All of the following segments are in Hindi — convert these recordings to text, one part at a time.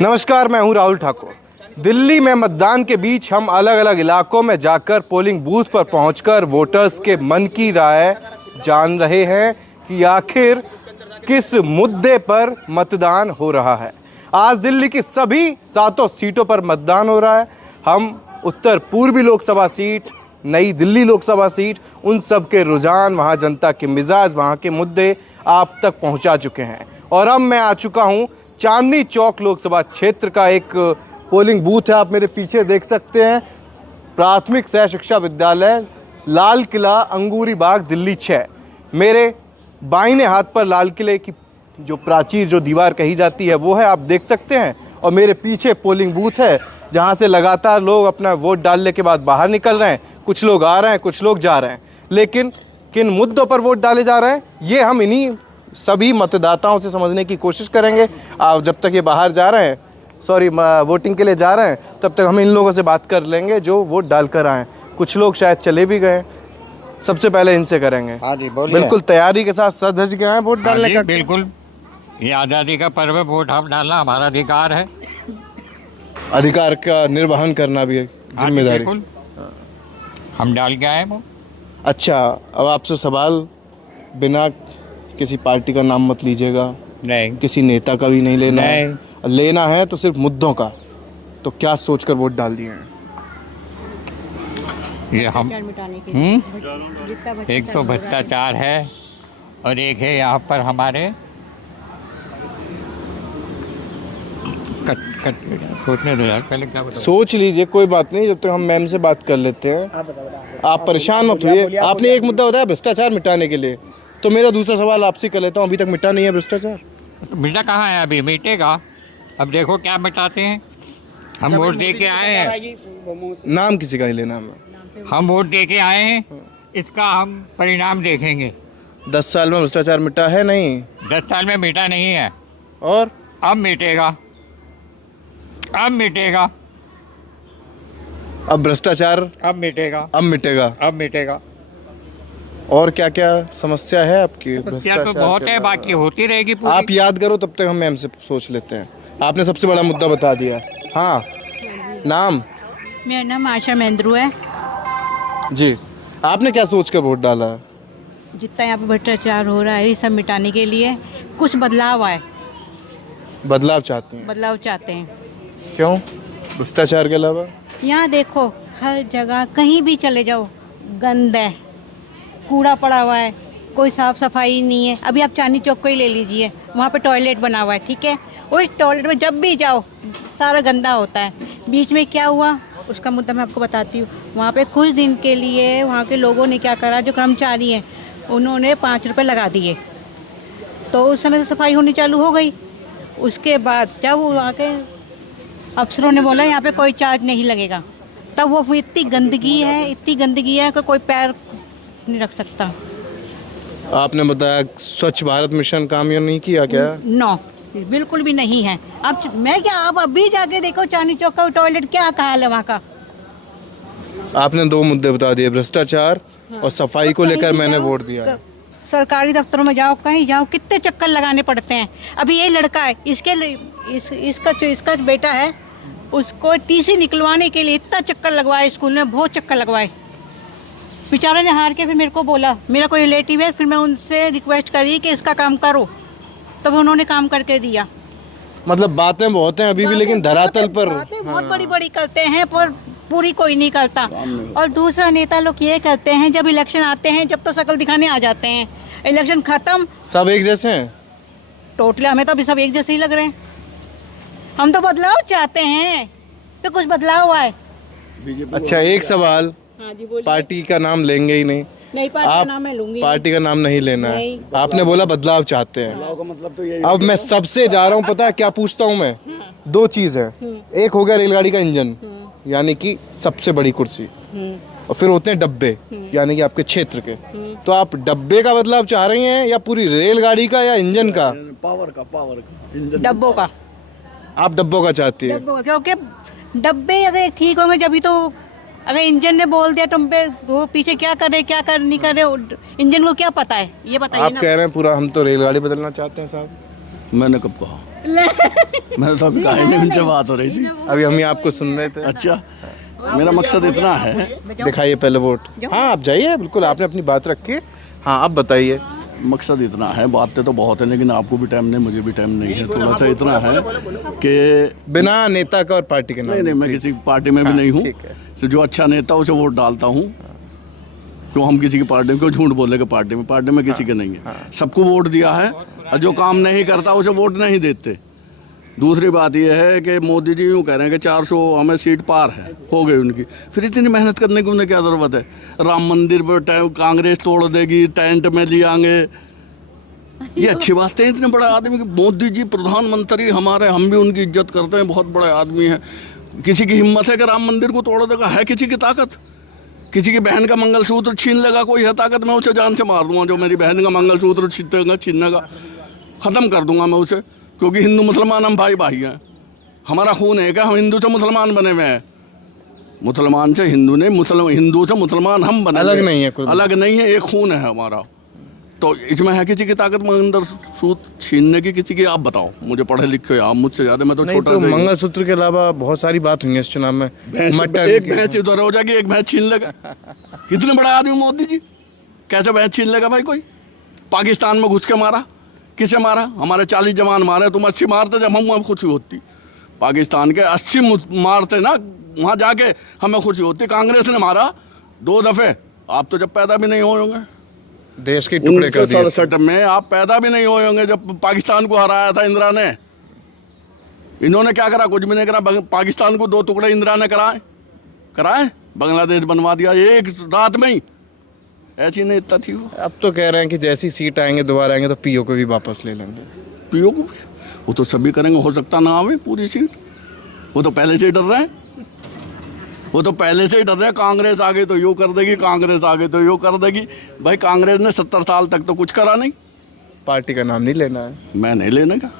नमस्कार, मैं हूं राहुल ठाकुर। दिल्ली में मतदान के बीच हम अलग अलग इलाकों में जाकर पोलिंग बूथ पर पहुंचकर वोटर्स के मन की राय जान रहे हैं कि आखिर किस मुद्दे पर मतदान हो रहा है। आज दिल्ली की सभी 7 सीटों पर मतदान हो रहा है। हम उत्तर पूर्वी लोकसभा सीट, नई दिल्ली लोकसभा सीट, उन सब के रुझान, वहाँ जनता के मिजाज, वहाँ के मुद्दे आप तक पहुँचा चुके हैं। और अब मैं आ चुका हूँ चांदनी चौक लोकसभा क्षेत्र का एक पोलिंग बूथ है। आप मेरे पीछे देख सकते हैं, प्राथमिक सह शिक्षा विद्यालय, लाल किला, अंगूरी बाग, दिल्ली 6। मेरे बाईं हाथ पर लाल किले की जो प्राचीर, जो दीवार कही जाती है, वो है, आप देख सकते हैं। और मेरे पीछे पोलिंग बूथ है जहां से लगातार लोग अपना वोट डालने के बाद बाहर निकल रहे हैं। कुछ लोग आ रहे हैं, कुछ लोग जा रहे हैं। लेकिन किन मुद्दों पर वोट डाले जा रहे हैं, ये हम इन्हीं सभी मतदाताओं से समझने की कोशिश करेंगे। जब तक ये बाहर जा रहे हैं, वोटिंग के लिए जा रहे हैं, तब तक हम इन लोगों से बात कर लेंगे जो वोट डालकर आए। कुछ लोग शायद चले भी गए, सबसे पहले इनसे करेंगे। हाँ जी, बोलिए। बिल्कुल तैयारी के साथ सज गए हैं वोट डालने का। बिल्कुल, ये आज़ादी का पर्व है, वोट हम डालना हमारा अधिकार है। अधिकार का निर्वहन करना भी है जिम्मेदारी। बिल्कुल, हम डाल के आए वो। अच्छा, अब आपसे सवाल, बिना किसी पार्टी का नाम मत लीजिएगा, नहीं, किसी नेता का भी नहीं लेना नहीं। है। लेना है तो सिर्फ मुद्दों का। तो क्या सोचकर वोट डाल दिए हैं? ये हम एक तो भ्रष्टाचार है और एक है यहाँ पर हमारे सोचने दो यार, पहले क्या बताओ। सोच लीजिए, कोई बात नहीं, जब तक हम मैम से बात कर लेते हैं। आप परेशान मत होइए। आपने एक मुद्दा बताया भ्रष्टाचार मिटाने के लिए, तो मेरा दूसरा सवाल आपसे कर लेता हूँ। अभी तक मिटा नहीं है भ्रष्टाचार? मिटा कहाँ है, अभी मिटेगा। अब देखो क्या मिटाते हैं। हम वोट दे के आए हैं, नाम किसी का नहीं लेना हमें। हम वोट दे के आए हैं, इसका हम परिणाम देखेंगे। 10 साल में भ्रष्टाचार मिटा है? नहीं। 10 साल में मिटा नहीं है, और अब मिटेगा, अब मिटेगा, अब भ्रष्टाचार अब मिटेगा, अब मिटेगा। अब मिटेगा। और क्या क्या समस्या है आपकी? समस्या तो बहुत है, बाकी होती रहेगी पूरी। आप याद करो, तब तक हम मैम से सोच लेते हैं। आपने सबसे बड़ा मुद्दा बता दिया। हाँ, नाम? मेरा नाम आशा महेंद्रू है जी। आपने क्या सोच कर वोट डाला? जितना यहाँ पे भ्रष्टाचार हो रहा है, ये सब मिटाने के लिए कुछ बदलाव आए। बदलाव चाहते हैं? बदलाव चाहते हैं। क्यों? भ्रष्टाचार के अलावा यहाँ देखो, हर जगह कहीं भी चले जाओ गंद है, कूड़ा पड़ा हुआ है, कोई साफ़ सफाई नहीं है। अभी आप चांदनी चौक को ही ले लीजिए, वहाँ पे टॉयलेट बना हुआ है, ठीक है। उस टॉयलेट में जब भी जाओ सारा गंदा होता है। बीच में क्या हुआ, उसका मुद्दा मैं आपको बताती हूँ। वहाँ पे कुछ दिन के लिए वहाँ के लोगों ने क्या करा, जो कर्मचारी हैं उन्होंने 5 रुपये लगा दिए, तो उस समय से सफाई होनी चालू हो गई। उसके बाद जब वहाँ के अफसरों ने बोला यहाँ पे कोई चार्ज नहीं लगेगा, तब वो इतनी गंदगी है, इतनी गंदगी है कि कोई पैर नहीं रख सकता। आपने बताया स्वच्छ भारत मिशन कामयाब नहीं किया क्या? नो, बिल्कुल भी नहीं है। अब मैं क्या, आप अभी जाके देखो चांदनी चौक का टॉयलेट क्या हाल है वहाँ का। आपने 2 मुद्दे बता दिए, भ्रष्टाचार और सफाई को लेकर मैंने वोट दिया है। सरकारी दफ्तरों में जाओ, कहीं जाओ, कितने चक्कर लगाने पड़ते हैं। अभी ये लड़का है, इसका जो बेटा है, उसको टीसी निकलवाने के लिए इतना चक्कर लगवाए, स्कूल में बहुत चक्कर लगवाए। बेचारे ने हार के फिर मेरे को बोला, मेरा कोई रिलेटिव है, फिर मैं उनसे रिक्वेस्ट करी कि इसका काम करो, तब उन्होंने काम करके दिया। मतलब बातें बहुत हैं अभी भी, लेकिन धरातल पर बातें बहुत बड़ी बड़ी करते हैं, पर पूरी कोई नहीं करता। और दूसरा, नेता लोग ये करते हैं, जब इलेक्शन आते हैं, जब तो शक्ल दिखाने आ जाते हैं, इलेक्शन खत्म सब एक जैसे हैं। टोटली हमें तो अभी सब एक जैसे ही लग रहे हैं। हम तो बदलाव चाहते हैं, तो कुछ बदलाव आए। अच्छा, एक सवाल, हाँ जी, बोलिए। पार्टी का नाम लेंगे ही नहीं? नहीं, पार्टी का नाम मैं लूंगी। पार्टी का नाम नहीं लेना है? नहीं। आपने बोला बदलाव चाहते हैं। का मतलब तो यही। अब मैं सबसे जा रहा हूँ, पता है क्या पूछता हूँ मैं? 2 चीज़ है। एक हो गया रेलगाड़ी का इंजन, यानी कि सबसे बड़ी कुर्सी, और फिर होते हैं डब्बे, यानी कि आपके क्षेत्र के। तो आप डब्बे का बदलाव चाह रही हैं या पूरी रेलगाड़ी का या इंजन का? पावर का डब्बों का। आप डब्बों का चाहती है? डब्बों का, क्योंकि डब्बे अगर ठीक होंगे जब तो, अगर इंजन ने बोल दिया तुम पे, वो पीछे क्या करे क्या कर नहीं करे, इंजन को क्या पता है, ये बताइए आप ना। कह रहे हैं पूरा हम तो रेलगाड़ी बदलना चाहते हैं साहब। मैंने कब कहा? मैंने तो अभी कहा ही नहीं, उनसे बात हो रही थी। अभी हम ही आपको सुन रहे थे। अच्छा, मेरा मकसद इतना है। दिखाइए पहले वोट। हाँ आप जाइए, बिल्कुल आपने अपनी बात रखी। हाँ आप बताइए। मकसद इतना है, बातें तो बहुत है लेकिन आपको भी टाइम नहीं, मुझे भी टाइम नहीं है। थोड़ा सा इतना है कि बिना नेता का और पार्टी के नाम। नहीं, मैं किसी पार्टी में भी नहीं हूँ। ठीक है। तो जो अच्छा नेता उसे वोट डालता हूँ। क्यों हम किसी की पार्टी में, क्यों झूठ बोलेंगे? पार्टी में किसी के नहीं है। सबको वोट दिया है और जो काम नहीं करता उसे वोट नहीं देते। दूसरी बात यह है कि मोदी जी यूँ कह रहे हैं कि 400 हमें सीट पार है, हो गई उनकी। फिर इतनी मेहनत करने की उन्हें क्या ज़रूरत है? राम मंदिर पर कांग्रेस तोड़ देगी, टेंट में ले आएंगे, ये अच्छी बात है? इतने बड़े आदमी की मोदी जी प्रधानमंत्री हमारे, हम भी उनकी इज्जत करते हैं, बहुत बड़े आदमी हैं। किसी की हिम्मत है कि राम मंदिर को तोड़ देगा? है किसी की ताकत? किसी की बहन का मंगलसूत्र छीन लेगा कोई है ताकत? मैं उसे जान से मार दूंगा जो मेरी बहन का मंगलसूत्र छीनने का, ख़त्म कर दूंगा मैं उसे। क्योंकि हिंदू मुसलमान हम भाई भाई हैं, हमारा खून है क्या? हम हिंदू से मुसलमान बने हुए हैं, मुसलमान से हिंदू नहीं, हिंदू से मुसलमान हम बने, अलग नहीं है, कोई अलग नहीं है, एक खून है हमारा। तो इसमें है किसी की ताकत मंगलसूत्र छीनने की? किसी की? आप बताओ, मुझे पढ़े लिखे आप मुझसे ज़्यादा, मैं तो छोटा तो मंगलसूत्र के अलावा बहुत सारी बात हुई है इस चुनाव में। एक भैंस इधर हो जाएगी, एक भैंस छीन लेगा। कितने बड़ा आदमी मोदी जी, कैसे भैंस छीन लेगा भाई कोई? पाकिस्तान में घुस के मारा, किसे मारा? हमारे 40 जवान मारे, तुम 80 मारते जब हम खुशी होती। पाकिस्तान के 80 मारते ना, वहाँ जाके हमें खुशी होती। कांग्रेस ने मारा 2 दफ़े, आप तो जब पैदा भी नहीं होंगे, देश के टुकड़े कर दिए। 1967 में आप पैदा भी नहीं होंगे जब पाकिस्तान को हराया था इंदिरा ने। इन्होंने क्या करा? कुछ भी नहीं करा। पाकिस्तान को 2 टुकड़े इंदिरा ने कराए, बांग्लादेश बनवा दिया एक रात में ही। ऐसी नहीं इतना थी वो। अब तो कह रहे हैं कि जैसी सीट आएंगे दोबारा आएंगे तो पीओ को भी वापस ले लेंगे। पीओ को वो तो सभी करेंगे, हो सकता ना आवे पूरी सीट। वो तो पहले से ही डर रहे हैं, कांग्रेस आगे तो यूँ कर देगी, कांग्रेस आगे तो यूँ कर देगी। भाई कांग्रेस ने 70 साल तक तो कुछ करा नहीं। पार्टी का नाम नहीं लेना है। मैं नहीं लेने का,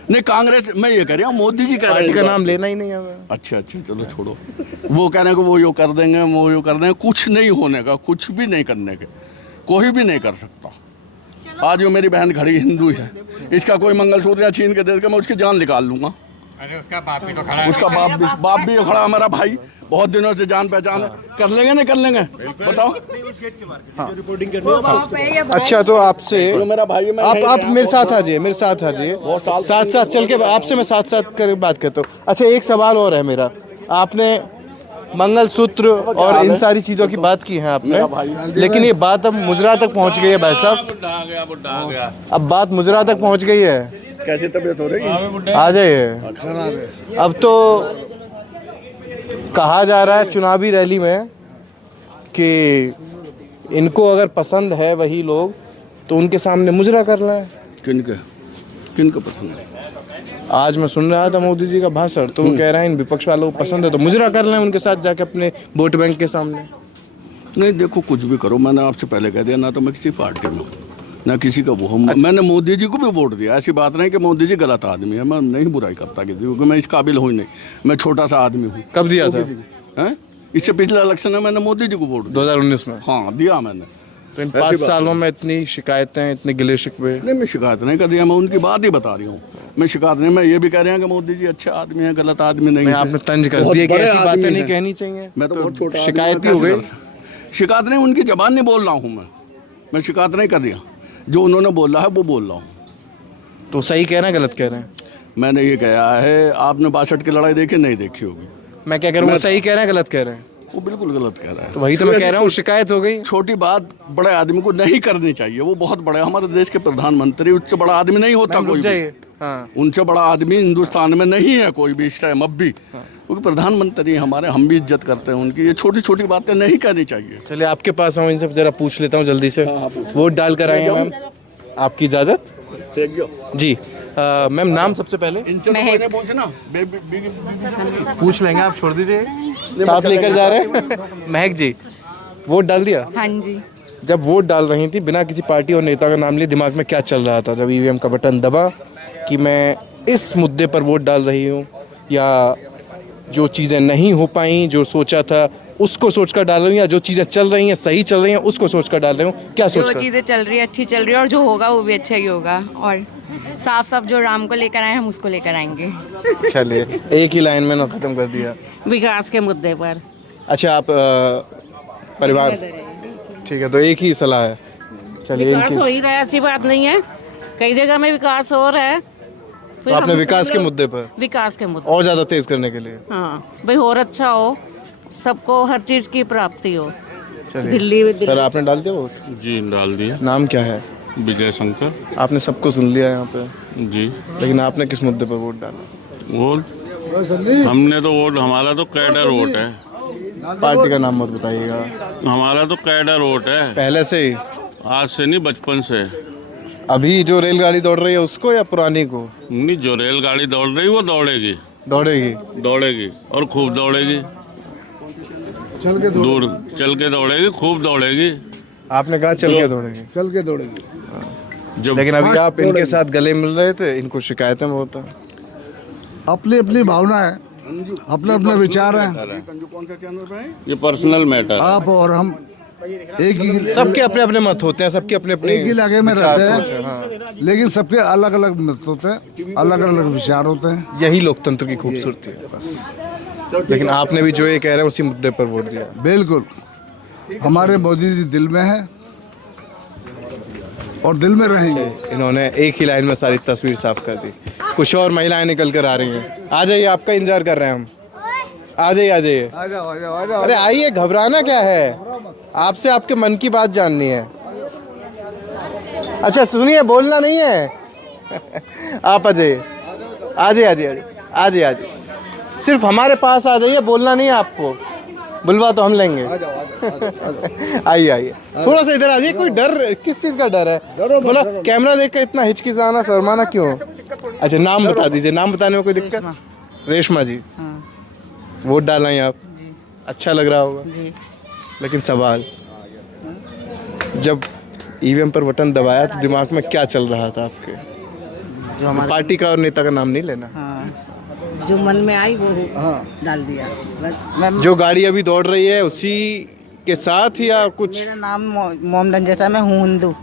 नहीं कांग्रेस, मैं ये कह रहा हूँ मोदी जी कह रहे हैं पार्टी का नाम लेना ही नहीं है। अच्छा चलो छोड़ो। वो कह रहे हैं कि वो यूँ कर देंगे, वो यूँ कर देंगे। कुछ नहीं होने का, कुछ भी नहीं करने के, कोई भी नहीं कर सकता। आज जो मेरी बहन खड़ी हिंदू है, इसका कोई मंगलसूत्र या छीन के दे देगा, मैं उसकी जान निकाल लूंगा। अरे उसका बाप भी तो खड़ा है। उसका बाप भी खड़ा है, हमारा भाई, बहुत दिनों से जान पहचान है। कर लेंगे नहीं कर लेंगे बताओ? अच्छा तो आपसे जो मेरा भाई है, मैं आप मेरे साथ आ जाइए, साथ चल के आपसे मैं साथ कर बात करता हूँ। अच्छा एक सवाल और है मेरा, आपने मंगलसूत्र और इन सारी चीज़ों की बात की है आपने, लेकिन ये बात अब मुजरा तक पहुँच गई है भाई साहब। अब बात मुजरा तक पहुँच गई है। कैसी तबीयत हो रही? आ जाइए। अब तो कहा जा रहा है चुनावी रैली में कि इनको अगर पसंद है वही लोग तो उनके सामने मुजरा करना है। किनका पसंद है? आज मैं सुन रहा था मोदी जी का भाषण, तो वो कह रहे हैं इन विपक्ष वालों को पसंद है तो मुजरा कर लें उनके साथ जाके अपने वोट बैंक के सामने। नहीं देखो, कुछ भी करो, मैंने आपसे पहले कह दिया, ना तो मैं किसी पार्टी में हूँ ना किसी का वो हूँ। मैंने मोदी जी को भी वोट दिया। ऐसी बात नहीं कि मोदी जी गलत आदमी है, मैं नहीं बुराई करता किसी को, मैं इस काबिल हूँ ही नहीं, मैं छोटा सा आदमी हूँ। कब दिया था? इससे पिछले इलेक्शन में मैंने मोदी जी को वोट दिया, 2019 में। हाँ दिया मैंने। तो इन 5 सालों में इतनी शिकायतें, इतने गिले शिकवे? नहीं मैं शिकायत नहीं कर दिया, मैं उनकी बात ही बता रही हूँ। मैं शिकायत नहीं, मैं ये भी कह रहा हूँ कि मोदी जी अच्छे आदमी हैं, गलत आदमी नहीं है। आपने तंज कस दिया कि ऐसी बातें नहीं कहनी चाहिए। मैं तो बहुत छोटा, शिकायत भी हो गई। शिकायत नहीं, उनकी जबान नहीं बोल रहा हूँ मैं शिकायत नहीं कर दिया। जो उन्होंने बोला है वो बोल रहा हूँ। तो सही कह रहे हैं गलत कह रहे हैं? मैंने ये कहा है, आपने 62 की लड़ाई देखी नहीं देखी होगी। मैं क्या कह रहा हूँ, सही कह रहे हैं गलत कह रहे हैं? वो बिल्कुल गलत कह रहा है। तो वही तो मैं कह रहा हूँ, शिकायत हो गई। छोटी बात बड़े आदमी को नहीं करनी चाहिए, वो बहुत बड़े, हमारे देश के प्रधानमंत्री, उससे बड़ा आदमी नहीं होता कोई भी। हाँ। उनसे बड़ा आदमी हिंदुस्तान में नहीं है कोई भी इस टाइम, अब भी। क्योंकि प्रधानमंत्री हमारे, हम भी इज्जत करते हैं उनकी। ये छोटी छोटी बातें नहीं करनी चाहिए। चलिए आपके पास आऊँ, इनसे जरा पूछ लेता हूँ जल्दी से। वोट डाल कर आएंगे मैम, आपकी इजाज़त? जी मैम, नाम सबसे पहले पूछ लेंगे, आप छोड़ दीजिए, साथ लेकर जा रहे हैं। महक जी, वोट डाल दिया? हाँ जी। जब वोट डाल रही थी, बिना किसी पार्टी और नेता का नाम लिए, दिमाग में क्या चल रहा था जब ईवीएम का बटन दबा कि मैं इस मुद्दे पर वोट डाल रही हूँ, या जो चीज़ें नहीं हो पाई, जो सोचा था उसको सोचकर डाल रही हूँ, या जो चीज़ें चल रही हैं सही चल रही हैं उसको सोचकर डाल रही हूँ? क्या सोच? जो चीज़ें चल रही है अच्छी चल रही है, और जो होगा वो भी अच्छा ही होगा। और साफ साफ जो राम को लेकर आए हम उसको लेकर आएंगे। चलिए, एक ही लाइन में ना खत्म कर दिया। विकास के मुद्दे पर। अच्छा, आप परिवार, ठीक है, तो एक ही सलाह है। चलिए, विकास हो ही रहा है, ऐसी बात नहीं है, कई जगह में विकास हो रहा है। तो आपने विकास के मुद्दे पर, विकास के मुद्दे, और ज्यादा तेज करने के लिए, हाँ भाई, और अच्छा हो, सबको हर चीज की प्राप्ति हो। चलिए। दिल्ली सर, आपने डाल दिया वोट? जी डाल दिया। नाम क्या है? विजय शंकर। आपने सबको सुन लिया यहाँ पे जी। लेकिन आपने किस मुद्दे पर वोट डाला? वोट हमने तो वोट, हमारा तो कैडर वोट है। पार्टी का नाम मत बताइएगा। हमारा तो कैडर वोट है, पहले से ही? आज से नहीं, बचपन से। अभी जो रेलगाड़ी दौड़ रही है उसको या पुरानी को? नहीं, जो रेलगाड़ी दौड़ रही वो दौड़ेगी। दौड़ेगी? दौड़ेगी और खूब दौड़ेगी। दूर चल के दौड़ेगी, खूब दौड़ेगी। आपने कहा चल के दौड़ेगी? चल के दौड़ेगी। जब लेकिन अभी आप इनके साथ गले मिल रहे थे, इनको शिकायतें बहुत हैं। अपनी अपनी भावना है, अपने अपने विचार हैं। ये पर्सनल मैटर। आप और हम एक ही, सबके अपने अपने मत होते हैं, सबके अपने अपने एक ही इलाके में विचार रहते सोच हैं, हाँ। लेकिन सबके अलग अलग मत होते हैं, अलग अलग विचार होते हैं। यही लोकतंत्र की खूबसूरती है। लेकिन आपने भी जो ये कह रहे हैं उसी मुद्दे पर वोट दिया। बिल्कुल, हमारे मोदी जी दिल में है और दिल में रहेंगे। इन्होंने एक ही लाइन में सारी तस्वीर साफ कर दी। कुछ और महिलाएं निकल कर आ रही हैं। आ जाइए, आपका इंतजार कर रहे हैं हम। आ जाइए, आ जाइए। अरे आइए, घबराना क्या है? आपसे आपके मन की बात जाननी है। अच्छा सुनिए, बोलना नहीं है। आप आ जाइए, आ जाइए, आ जाइए, आ जाइए, आ जाइए। सिर्फ हमारे पास आ जाइए, बोलना नहीं है आपको। बुलवा तो हम लेंगे। आइए, आइए, थोड़ा सा इधर आ जाइए। कोई डर, किस चीज़ का डर है? बोला कैमरा देख कर इतना हिचकिचाना, शर्माना क्यों? अच्छा, नाम बता दीजिए। नाम बताने में कोई दिक्कत? रेशमा जी, वोट डाला है आप? अच्छा लग रहा होगा जी। लेकिन सवाल, जब ईवीएम पर बटन दबाया तो दिमाग में क्या चल रहा था आपके? जो हमारे, पार्टी का और नेता का नाम नहीं लेना। हाँ, जो मन में आई वो डाल दिया बस। मैं, जो गाड़ी अभी दौड़ रही है उसी के साथ या कुछ? मेरा नाम मोमडन जैसा, मैं हूँ हिंदू।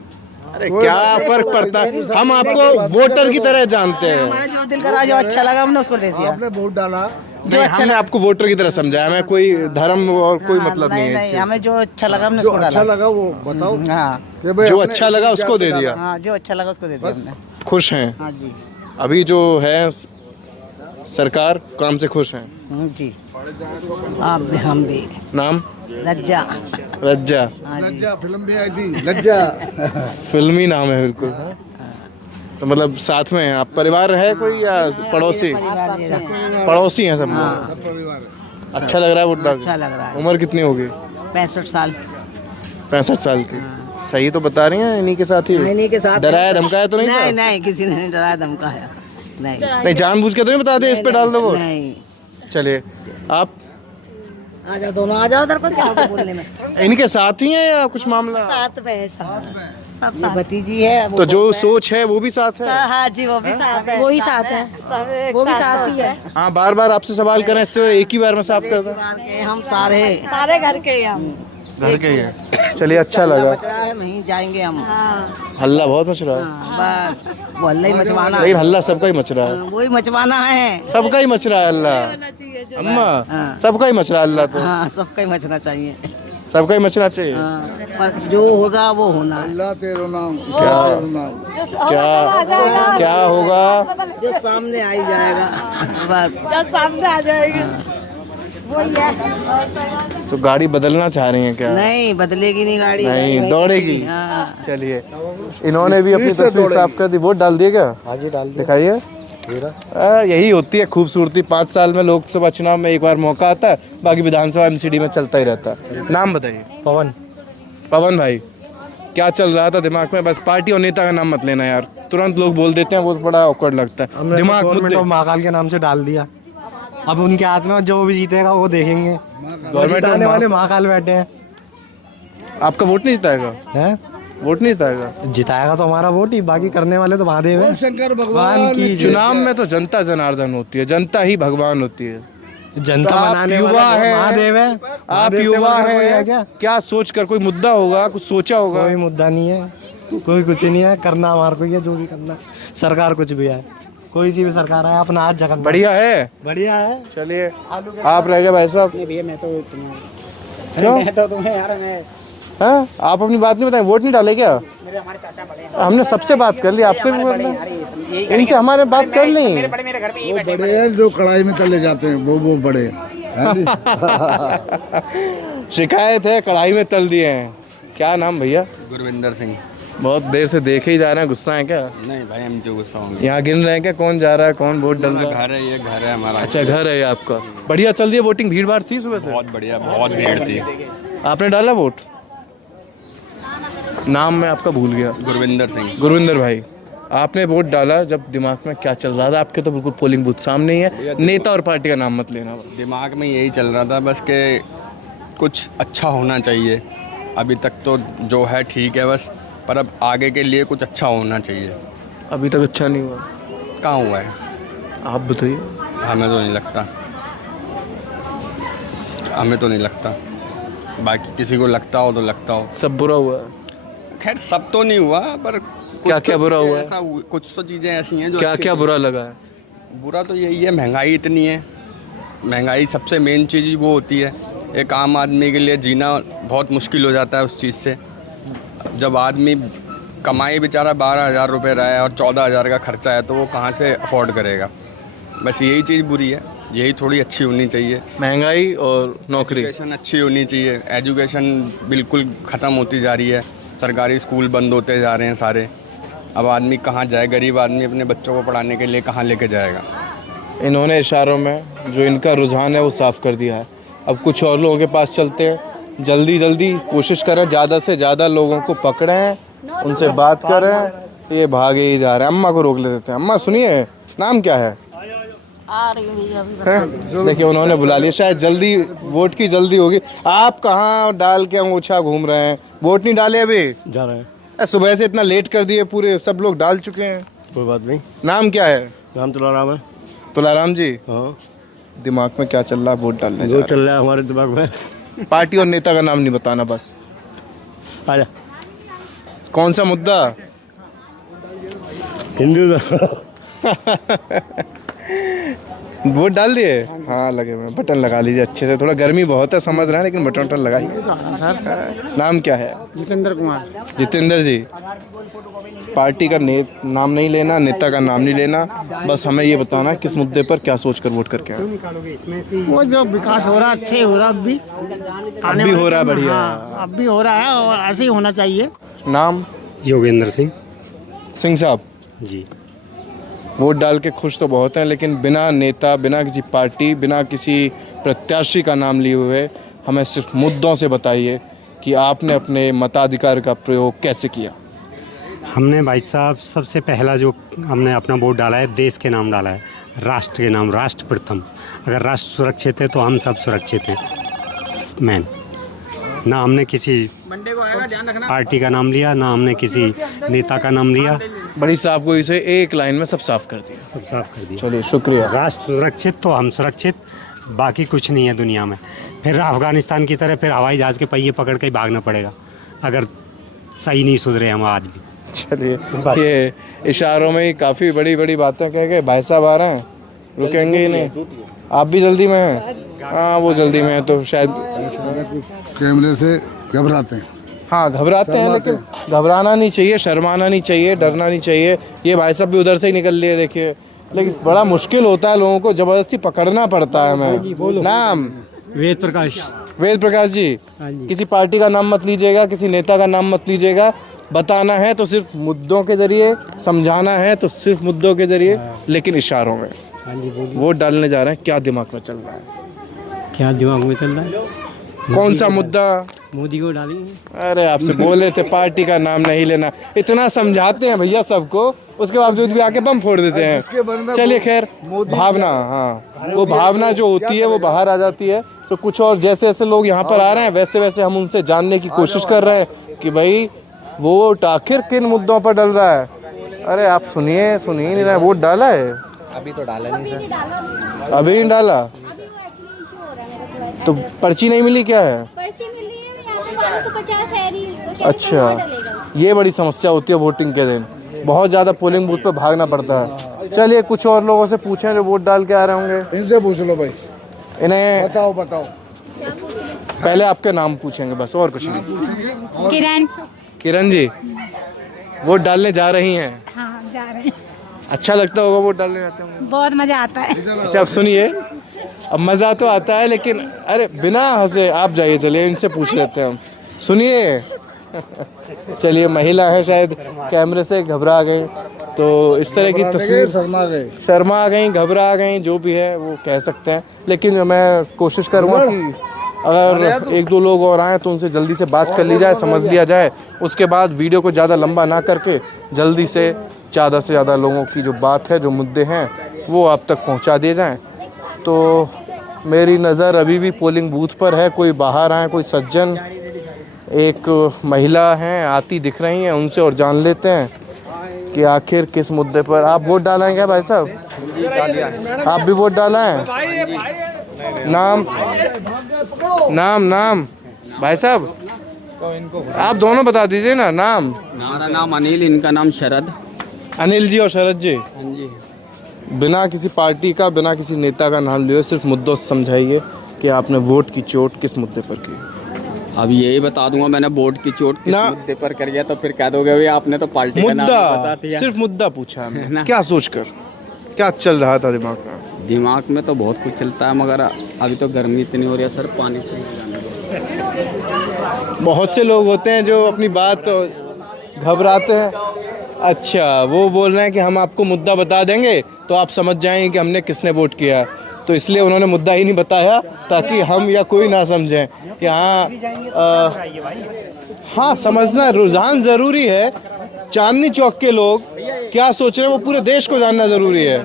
अरे क्या फर्क पड़ता है? हम आपको वोटर की तरह जानते हैं। हमारा जो दिल करा, जो अच्छा लगा हमने उसको दे दिया। आपने वोट डाला, जो हमने आपको वोटर की तरह समझा, हमें कोई धर्म और कोई मतलब नहीं है। नहीं, हमें जो अच्छा लगा हमने जो उसको अच्छा डाला। लगा वो बताओ। हाँ, कि भाई जो हमने अच्छा लगा उसको दे दिया। हाँ, जो अच्छा लगा उसको दे दिया हमने। खुश हैं? हाँ जी। अभी जो है सरकार, काम से खुश हैं? जी। आप भी, हम भी। नाम? लज्जा। रज्जा? हाँ जी। लज्जा फिल्म भी आई थी, लज्जा। फिल्मी नाम है बिल्कुल। तो मतलब साथ में हैं आप? परिवार है कोई या पड़ोसी? पड़ोसी हैं सब लोग। अच्छा लग रहा है वोट डाल? अच्छा लग रहा है। उम्र कितनी होगी? 65 साल। 65 साल की। सही तो बता रही हैं, इन्हीं के साथ ही? इन्हीं के साथ। डराया धमकाया तो नहीं था? नहीं नहीं, किसी ने नहीं डराया धमकाया। नहीं नहीं, जानबूझ के तो नहीं बताते इस पे डाल दो वोट? नहीं। चलिए, आप आ जाओ, दोनों आ जाओ उधर को, क्या होगा बोलने में। इनके साथ ही हैं या कुछ मामला? साथ में है, सब साथ। भतीजी है तो जो सोच है वो भी साथ है? हाँ जी, वो भी साथ है। वो ही साथ है, वो भी साथ ही है। हाँ, बार बार आपसे सवाल करें, इससे एक ही बार में साफ कर दें। हम सारे घर के हम घर के ही हैं। चलिए, अच्छा लगा। बच रहा है, वहीं जाएंगे हम। हल्ला बहुत मच रहा है। हाँ, बस वो हल्ला ही मचवाना लेकिन है। हल्ला सबका ही मच रहा है। वही मचवाना है। सबका ही मच रहा है हल्ला। अम्मा, सबका ही मच रहा है हल्ला तो। हाँ, सबका ही मचना चाहिए। सबका ही मचना चाहिए। हाँ, पर जो होगा वो होना है। अल्लाह तेरो नाम, क्या क्या क्या होगा? जो सामने आ ही जाएगा, बस। जो सामने आ जाएगा वही है। तो गाड़ी बदलना चाह रही हैं क्या? नहीं, बदलेगी नहीं गाड़ी। नहीं, दौड़ेगी। हाँ। चलिए, इन्होंने भी अपनी तस्वीर साफ कर दी। वोट डाल दिए क्या? हाँ जी, डाल दिया। दिखाइए। यही होती है खूबसूरती। 5 साल में लोकसभा चुनाव में एक बार मौका आता है, बाकी विधानसभा एमसीडी में चलता ही रहता है। नाम बताइए। पवन। पवन भाई, क्या चल रहा था दिमाग में? बस पार्टी और नेता का नाम मत लेना यार, तुरंत लोग बोल देते हैं, वो बड़ा ऑकवर्ड लगता है। दिमाग गवर्नमेंट ऑफ महाकाल के नाम से डाल दिया। अब उनके हाथ में जो भी जीतेगा वो देखेंगे। गवर्नमेंट जिताने वाले महाकाल बैठे हैं। आपका वोट नहीं जिताएगा? हैं? वोट नहीं जिताएगा? जिताएगा तो हमारा वोट ही, बाकी करने वाले तो महादेव हैं। शंकर भगवान की चुनाव में तो जनता जनार्दन होती है, जनता ही भगवान होती है। जनता तो आप बनाने युवा वाला है, तो महादेव है। आप महादेव से युवा बड़ा कोई है क्या? क्या सोच कर? कोई मुद्दा होगा, कुछ सोचा होगा? कोई मुद्दा नहीं है, कोई कुछ नहीं है। करना हमारे को ये जो भी करना है। सरकार कुछ भी है, कोई सी भी सरकार है, अपना हाथ जगह बढ़िया है, बढ़िया है। चलिए आप रह गए भाई साहब। क्यों हाँ आप अपनी बात नहीं बताएं, वोट नहीं डाले क्या? हमने सबसे बात कर ली, आपसे भी बोल, इनसे हमारे बात कर ली। वो बड़े हैं जो कढ़ाई में तले जाते हैं, वो बड़े शिकायत है कढ़ाई में तल दिए हैं। क्या नाम भैया? गुरविंदर सिंह। बहुत देर से देखे ही जा रहे हैं, गुस्सा है क्या? नहीं भाई, हम जो गुस्सा होंगे। यहाँ गिन रहे हैं क्या कौन जा रहा है, कौन वोट डाल रहा है? घर है, ये घर है हमारा। अच्छा घर है ये आपका। बढ़िया चल रही है वोटिंग, भीड़ भाड़ थी सुबह से? बहुत बढ़िया, बहुत भीड़ थी। आपने डाला वोट? नाम मैं आपका भूल गया। गुरविंदर सिंह। गुरविंदर भाई, आपने वोट डाला, जब दिमाग में क्या चल रहा था आपके? तो बिल्कुल पोलिंग बूथ सामने ही है, नेता और पार्टी का नाम मत लेना। दिमाग में यही चल रहा था बस कि कुछ अच्छा होना चाहिए। अभी तक तो जो है ठीक है बस, पर अब आगे के लिए कुछ अच्छा होना चाहिए। अभी तक अच्छा नहीं हुआ? कहाँ हुआ है आप बताइए। हमें तो नहीं लगता, हमें तो नहीं लगता। बाकी किसी को लगता हो तो लगता हो। सब बुरा हुआ है? खैर सब तो नहीं हुआ, पर क्या बुरा हुआ है? कुछ तो चीज़ें ऐसी हैं जो क्या बुरा लगा है? बुरा तो यही है, महंगाई इतनी है। महंगाई सबसे मेन चीज़ ही वो होती है। एक आम आदमी के लिए जीना बहुत मुश्किल हो जाता है उस चीज़ से। जब आदमी कमाई बेचारा 12,000 रुपये रहा है और 14,000 का खर्चा है, तो वो कहाँ से अफोर्ड करेगा? बस यही चीज़ बुरी है, यही थोड़ी अच्छी होनी चाहिए। महंगाई और नौकरी। एजुकेशन अच्छी होनी चाहिए। एजुकेशन बिल्कुल ख़त्म होती जा रही है, सरकारी स्कूल बंद होते जा रहे हैं सारे। अब आदमी कहाँ जाए? गरीब आदमी अपने बच्चों को पढ़ाने के लिए कहाँ लेके जाएगा? इन्होंने इशारों में जो इनका रुझान है वो साफ़ कर दिया है। अब कुछ और लोगों के पास चलते हैं, जल्दी कोशिश करें ज़्यादा से ज़्यादा लोगों को पकड़ें, उनसे बात करें। ये भागे ही जा रहे हैं। अम्मा को रोक ले देते हैं। अम्मा सुनिए, नाम क्या है? देखिए उन्होंने बुला लिया, शायद जल्दी वोट की जल्दी होगी। आप कहाँ डाल के अंगूछा घूम रहे हैं? वोट नहीं डाले अभी? जा रहे हैं। सुबह से इतना लेट कर दिए, पूरे सब लोग डाल चुके हैं। कोई बात नहीं। नाम क्या है? नाम तुलाराम है। तुलाराम जी, हाँ दिमाग में क्या चल रहा है? वोट डालने जो चल रहा है हमारे दिमाग में। पार्टी और नेता का नाम नहीं बताना बस। आजा। कौन सा मुद्दा? हिंदू। वोट डाल दिए? हाँ लगे हुए हैं। बटन लगा लीजिए अच्छे से, थोड़ा गर्मी बहुत है समझ रहे हैं, लेकिन बटन लगाइए। नाम क्या है? जितेंद्र कुमार। जितेंद्र जी, पार्टी का नाम नहीं लेना, नेता का नाम नहीं लेना, बस हमें ये बताना किस मुद्दे पर क्या सोचकर वोट करके आए। वो जो विकास हो रहा है अच्छे हो रहा है, अब भी हो रहा है बढ़िया। अब भी हो रहा है और ऐसे ही होना चाहिए। नाम? योगेंद्र सिंह। सिंह साहब जी। वोट डाल के खुश तो बहुत हैं, लेकिन बिना नेता, बिना किसी पार्टी, बिना किसी प्रत्याशी का नाम लिए हुए हमें सिर्फ मुद्दों से बताइए कि आपने अपने मताधिकार का प्रयोग कैसे किया। हमने भाई साहब सबसे पहला जो हमने अपना वोट डाला है, देश के नाम डाला है, राष्ट्र के नाम, राष्ट्र प्रथम। अगर राष्ट्र सुरक्षित है तो हम सब सुरक्षित हैं। मैन ना हमने किसी पार्टी का नाम लिया, ना हमने किसी नेता का नाम लिया। बड़ी साफ गोई से एक लाइन में सब साफ कर दिया। सब साफ कर दिया। चलिए शुक्रिया। राष्ट्र सुरक्षित तो हम सुरक्षित, बाकी कुछ नहीं है दुनिया में। फिर अफगानिस्तान की तरह फिर हवाई जहाज़ के पहिए पकड़ के ही भागना पड़ेगा अगर सही नहीं सुधरे हम आज भी। चलिए, ये इशारों में ही काफ़ी बड़ी बड़ी बातें कह के भाई साहब आ रहे हैं, रुकेंगे ही नहीं। आप भी जल्दी में हैं? हाँ वो जल्दी में है तो शायद कैमरे से घबराते हैं। हाँ घबराते हैं, लेकिन घबराना नहीं चाहिए, शर्माना नहीं चाहिए, डरना नहीं चाहिए। ये भाई साहब भी उधर से ही निकल लिए देखिए, लेकिन बड़ा मुश्किल होता है, लोगों को ज़बरदस्ती पकड़ना पड़ता है हमें। नाम? वेद प्रकाश। वेद प्रकाश जी, किसी पार्टी का नाम मत लीजिएगा, किसी नेता का नाम मत लीजिएगा। बताना है तो सिर्फ मुद्दों के ज़रिए, समझाना है तो सिर्फ मुद्दों के ज़रिए, लेकिन इशारों में। वोट डालने जा रहे हैं, क्या दिमाग में चल रहा है? क्या दिमाग में चल रहा है? कौन सा मुद्दा? मोदी को डालेंगे। अरे आपसे बोले थे पार्टी का नाम नहीं लेना, इतना समझाते हैं भैया सबको, उसके बावजूद भी आके बम फोड़ देते हैं। चलिए खैर, भावना, हाँ वो भावना जो होती है वो बाहर आ जाती है। तो कुछ और जैसे जैसे लोग यहाँ पर आ रहे हैं, वैसे वैसे हम उनसे जानने की कोशिश कर रहे हैं कि भाई वोट आखिर किन मुद्दों पर डल रहा है। अरे आप सुनिए, सुनिए नहीं रहा है। वोट डाला है? अभी तो डाला नहीं सर। अभी नहीं डाला? तो पर्ची नहीं मिली क्या है? पर्ची मिली है, 1250 है। अच्छा, ये बड़ी समस्या होती है वोटिंग के दिन। बहुत ज़्यादा पोलिंग बूथ पे भागना पड़ता है। चलिए कुछ और लोगों से पूछें जो वोट डाल के आ रहे होंगे। इनसे पूछ लो भाई, इन्हें बताओ। पहले आपका नाम पूछेंगे बस, और कुछ नहीं। किरण। किरण जी, वोट डालने जा रही हैं? हाँ, जा रहे हैं। अच्छा लगता होगा वोट डालने जाते होंगे? बहुत मज़ा आता है। अच्छा, अब सुनिए, अब मज़ा तो आता है लेकिन अरे बिना हंसे आप जाइए, चलिए इनसे पूछ लेते हैं हम। सुनिए चलिए, महिला है, शायद कैमरे से घबरा गई, तो इस तरह की तस्वीर शर्मा गई, घबरा गई, जो भी है वो कह सकते हैं। लेकिन मैं कोशिश करूँगा कि अगर एक दो लोग और आएँ तो उनसे जल्दी से बात कर ली जाए, समझ लिया जाए, उसके बाद वीडियो को ज़्यादा लंबा ना करके जल्दी से ज़्यादा लोगों की जो बात है, जो मुद्दे हैं, वो आप तक पहुंचा दिए जाएं। तो मेरी नज़र अभी भी पोलिंग बूथ पर है। कोई बाहर आए, कोई सज्जन, एक महिला हैं आती दिख रही हैं, उनसे और जान लेते हैं कि आखिर किस मुद्दे पर। आप वोट डाला है क्या भाई साहब? आप भी वोट डाला है? नाम भाई साहब आप दोनों बता दीजिए ना। नाम? हमारा नाम अनिल, इनका नाम शरद। अनिल जी और शरद जी, हाँ जी। बिना किसी पार्टी का, बिना किसी नेता का नाम लिए, सिर्फ मुद्दों से समझाइए कि आपने वोट की चोट किस मुद्दे पर की। अब यही बता दूंगा, मैंने वोट की चोट किस मुद्दे पर कर गया, तो फिर कह दोगे भाई आपने तो पार्टी का नाम बता दिया। सिर्फ मुद्दा पूछा हमने, क्या सोचकर, क्या चल रहा था दिमाग में? दिमाग में तो बहुत कुछ चलता है, मगर अभी तो गर्मी इतनी हो रही है सर, पानी बहुत से लोग होते हैं जो अपनी बात घबराते हैं। अच्छा, वो बोल रहे हैं कि हम आपको मुद्दा बता देंगे तो आप समझ जाएंगे कि हमने किसने वोट किया, तो इसलिए उन्होंने मुद्दा ही नहीं बताया ताकि हम या कोई ना समझें कि हाँ समझना, रुझान ज़रूरी है। चांदनी चौक के लोग क्या सोच रहे हैं वो पूरे देश को जानना ज़रूरी है।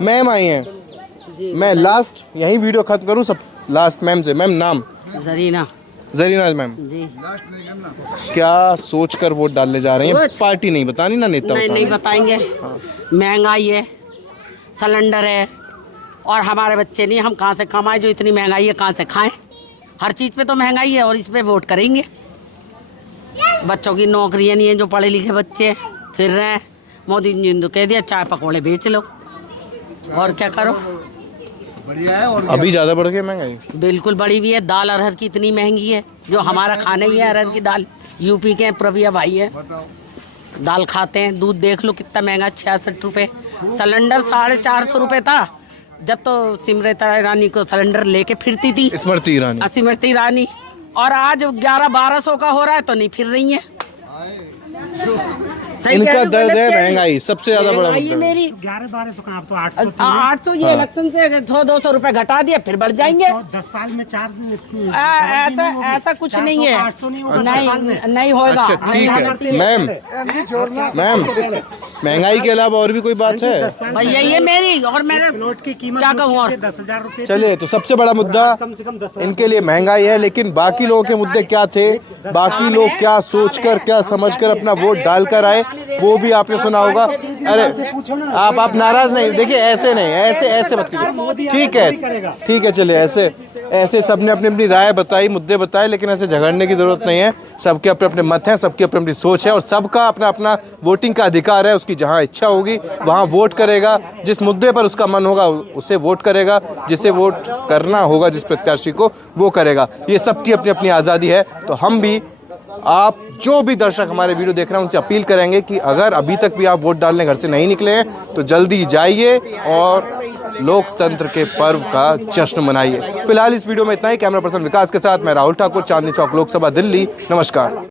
मैम आई हैं, मैं लास्ट यही वीडियो खत्म करूँ सब लास्ट मैम से। मैम नाम? जरीना मैम जी। क्या सोचकर वोट डालने जा रही हैं? पार्टी नहीं बतानी ना नेता नहीं बताएंगे। महंगाई है, सिलेंडर है, और हमारे बच्चे नहीं, हम कहाँ से कमाएं? जो इतनी महंगाई है कहाँ से खाएं? हर चीज़ पे तो महंगाई है और इस पे वोट करेंगे। बच्चों की नौकरियाँ नहीं है, जो पढ़े लिखे बच्चे फिर रहे हैं। मोदी जी ने कह दिया चाय पकौड़े बेच लो, और क्या करो। बढ़िया है। और अभी ज़्यादा बढ़ गई महंगाई? बिल्कुल बढ़ी हुई है। दाल अरहर की इतनी महंगी है, जो हमारा खाना ही है अरहर की दाल। यूपी के प्रभिया भाई है, दाल खाते हैं। दूध देख लो कितना महंगा, 66 रुपये। सिलेंडर 450 रुपये था जब तो स्मृति ईरानी को सिलेंडर लेके फिरती थी, स्मृति ईरानी, और आज 1100-1200 का हो रहा है तो नहीं फिर रही है। इनका दर्द है महंगाई, सबसे ज्यादा बड़ा मुद्दा। मेरी 1100-1200 का, अब तो 800 800 ये इलेक्शन से 100-200 रुपए घटा दिए, फिर बढ़ जाएंगे। 10 साल में 4 ऐसा कुछ नहीं है। 800 नहीं होगा, नहीं होगा। अच्छा ठीक है। मैम महंगाई के अलावा और भी कोई बात है? भाई यही है मेरी, और मेरे प्लॉट की कीमत क्या कहूँ, और 10,000 रुपये। चलिए, तो सबसे बड़ा मुद्दा कम से कम 10,000 इनके लिए महंगाई है, लेकिन बाकी लोगों के मुद्दे क्या थे, बाकी लोग क्या सोचकर, क्या समझकर अपना वोट डालकर आए, वो भी आपने सुना होगा। अरे आप नाराज नहीं, देखिए ऐसे नहीं, ऐसे मत कीजिए, ठीक है चलिए, ऐसे सबने अपनी अपनी राय बताई, मुद्दे बताए, लेकिन ऐसे झगड़ने की जरूरत नहीं है। सबके अपने अपने मत हैं, सबकी अपनी अपनी सोच है, और सबका अपना अपना वोटिंग का अधिकार है। उसकी जहां इच्छा होगी वहां वोट करेगा, जिस मुद्दे पर उसका मन होगा उसे वोट करेगा, जिसे वोट करना होगा जिस प्रत्याशी को वो करेगा। ये सबकी अपनी अपनी आज़ादी है। तो हम भी, आप जो भी दर्शक हमारे वीडियो देख रहे हैं, उनसे अपील करेंगे कि अगर अभी तक भी आप वोट डालने घर से नहीं निकले हैं तो जल्दी जाइए और लोकतंत्र के पर्व का जश्न मनाइए। फिलहाल इस वीडियो में इतना ही। कैमरा पर्सन विकास के साथ मैं राहुल ठाकुर, चांदनी चौक लोकसभा, दिल्ली। नमस्कार।